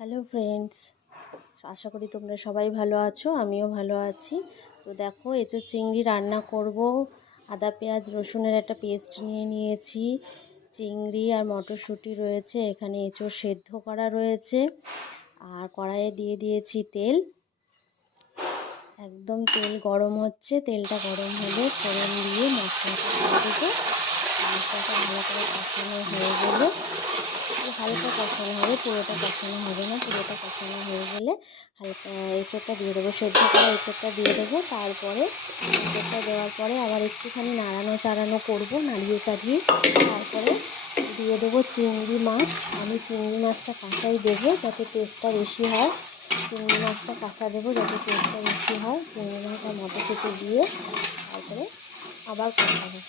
Hello friends, আশা করি তোমরা সবাই ভালো আছো। আমিও ভালো আছি। তো দেখো, এঁচোড় চিংড়ি রান্না করব। আদা পেঁয়াজ রসুনের একটা পেস্ট নিয়ে নিয়েছি। চিংড়ি আর মটরশুঁটি রয়েছে, এখানে এঁচোড় সেদ্ধ করা রয়েছে। আর কড়াইয়ে দিয়ে দিয়েছি তেল। একদম তেল গরম হচ্ছে, তেলটা গরম হলে ফোড়ন দিয়ে মশলাটা দিয়ে দেবো। মশলাটা ভালো করে কষানো হয়ে গেলে, হালকা কষানো হবে, পুরোটা কষানো হবে না। পুরোটা কষানো হয়ে গেলে হালকা এঁচোড়টা দিয়ে দেবো, সেদ্ধ করা এঁচোড়টা দিয়ে দেবো। তারপরে এঁচোড়টা দেওয়ার পরে আবার একটুখানি নাড়ানো চাড়ানো করবো, নাড়িয়ে চাড়িয়ে তারপরে দিয়ে দেবো চিংড়ি মাছ। আমি চিংড়ি মাছটা কাঁচাই দেবো যাতে টেস্টটা বেশি হয়। চিংড়ি মাছটা কাঁচা দেবো যাতে টেস্টটা বেশি হয়। চিংড়ি মাছ আর মটরশুঁটি দিয়ে তারপরে আবার কষাবো।